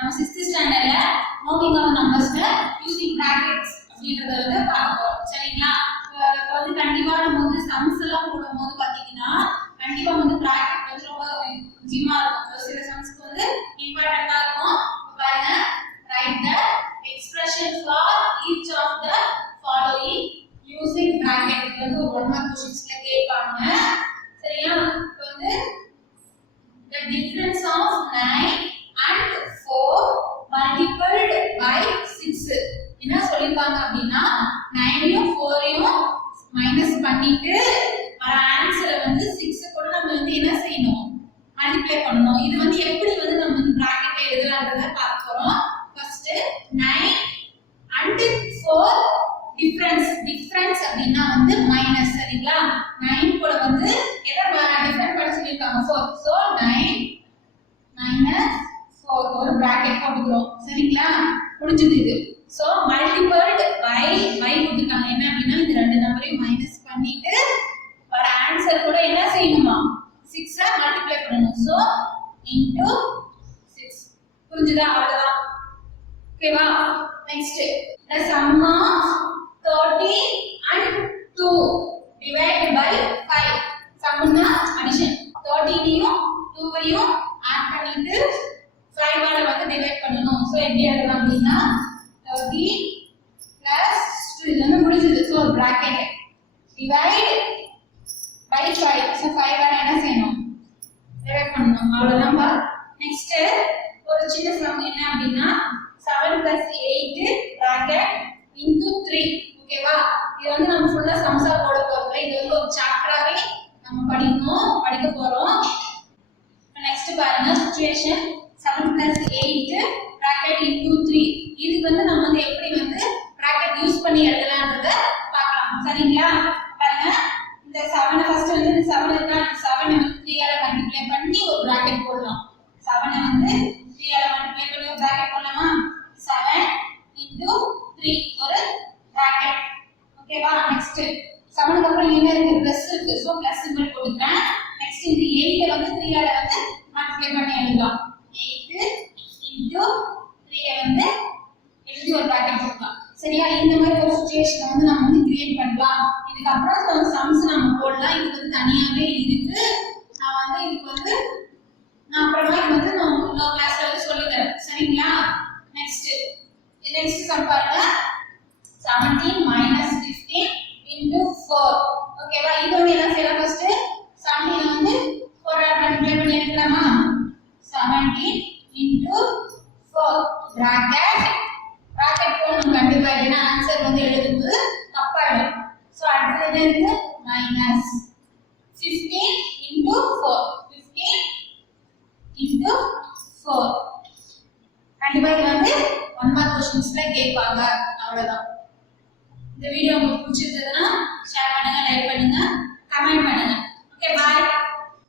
நம்ம 6th ஸ்டாண்டர்ட்ல moving of நம்பர்ஸ்ல யூசிங் பிராக்கெட்ஸ் அப்படின்றத வந்து பார்க்க போறோம். சரிங்களா? இப்போ வந்து கண்டிப்பா நம்ம வந்து சம்ஸ் எல்லாம் போடும்போது பாத்தீங்கன்னா கண்டிப்பா வந்து பிராக்கெட் வந்து ரொம்ப முக்கியமா இருக்கும். சில சம்ஸ்க்கு வந்து இம்பார்ட்டன்ட்டா இருக்கும். பாருங்க, write the expression for each of the following using bracket. இது வந்து ஒரு 1 மார்க் क्वेश्चंसல கேட்பாங்க. சரியா? இப்போ வந்து the difference of 9 and 4 multiplied by 6 என்ன சொல்லிருக்காங்க அப்படின்னா 9யும் 4யும் மைனஸ் பண்ணிட்டு வர ஆன்சரை வந்து 6 கூட நம்ம வந்து என்ன செய்யணும், மல்டிப்ளை பண்ணணும். இது வந்து எப்படி வந்து நம்ம வந்து பிராக்கெட்ல எழுதலாம்ன்றத பார்க்க போறோம். ஃபர்ஸ்ட் 9 and 4 டிஃபரன்ஸ் அப்படினா வந்து மைனஸ். சரிங்களா? 9 கூட வந்து எதை டிஃபரன்ட் பண்ண சொல்லிருக்காங்க 4. சோ 9 minus 4 ஒரு பிராக்கெட் போட்டுறோம். சரிங்களா? புரிஞ்சுது இது. சோ மல்டிபிள்ட் பை கொடுத்திருக்காங்க. என்ன அப்படினா இந்த ரெண்டு நம்பரையும் மைனஸ் பண்ணிட்டு வர ஆன்சர் கூட என்ன செய்யணுமா 6 ஆ மல்டிப்ளை பண்ணனும். So into 6. புரிஞ்சுதா? அவ்வளவுதான். ஓகேவா? Next the sum of 30 and 2 divided by 5. சம்னா அடிஷன். 30யும் 2யும் ஆட் பண்ணிட்டு 5 ஆல வந்து டிவைட் பண்ணனும். சோ எப்படி எழுதலாம் அப்படினா 30 plus 2 இது வந்து முடிஞ்சது. So bracket divide by 5. So 5 ஆல என்ன செய்யணும், டிவைட் பண்ணனும். அவ்வளவுதான் பா. நெக்ஸ்ட் ஒரு சின்ன சம் என்ன அப்படினா 7 plus 8 bracket into 3. ஓகேவா? இது வந்து நம்ம ஃபுல்லா சம்ஸா போட போறோம். இது வந்து ஒரு சாப்டராவே நம்ம படிக்க போறோம். நெக்ஸ்ட் பாருங்க, சிச்சுவேஷன் 7 plus 8 bracket into 3. இதுக்கு வந்து நம்ம வந்து எப்படி வந்து bracket யூஸ் பண்ணி எழுதலாம்ன்றத பார்க்கலாம். சரிங்களா? பாருங்க, இந்த 7 ஃபர்ஸ்ட் வந்து இந்த 7 இருக்கா, 7 வந்து 3 ஆல மல்டிப்ளை பண்ணி ஒரு bracket போடலாம். 7 வந்து 3 ஆல மல்டிப்ளை பண்ணி ஒரு bracket போடலாமா? 7 into 3 ஒரு bracket. ஓகேவா? நெக்ஸ்ட் 7 க்கு அப்புறம் என்ன இருக்கு, பிளஸ் இருக்கு. சோ பிளஸ் சிம்பல் போட்டுட்டேன். நெக்ஸ்ட் இந்த 8 வந்து 3 ஆல வந்து மல்டிப்ளை பண்ணி எழுதலாம். 8 into 3 வந்து எழுதி ஒரு பிராக்கெட் போடலாம். சரியா? இந்த மாதிரி ஒரு சிச்சுவேஷனை வந்து நம்ம வந்து கிரியேட் பண்ணலாம். இதுக்கு அப்புறம் சம்ஸ் நம்ம போடலாம். இது வந்து தனியாவே இருக்கு. நான் வந்து இதுக்கு வந்து நான் அப்புறமா இது வந்து நான் இன்னொரு கிளாஸ்ல வந்து சொல்லி தரேன். சரிங்களா? நெக்ஸ்ட் சம் பாருங்க, 17 minus 15 into 4. ஓகேவா? இது வந்து என்ன செய்யலாம், ஃபர்ஸ்ட் 17 வந்து 4 ஆல மல்டிப்ளை பண்ணி எழுதலாமா? 17 into 4 bracket போடணும் கண்டிப்பா. ஏன்னா ஆன்சர் வந்து எழுதும்போது தப்பாயிடும். சோ அடுத்தது இருக்கு minus 15 into 4. 15 into 4. கண்டிப்பா இது வந்து 1 மார்க் क्वेश्चंसல கேட்பாங்க. அவ்வளவுதான். இந்த வீடியோ உங்களுக்கு பிடிச்சிருந்ததுன்னா ஷேர் பண்ணுங்க, லைக் பண்ணுங்க, கமெண்ட் பண்ணுங்க. Okay, by.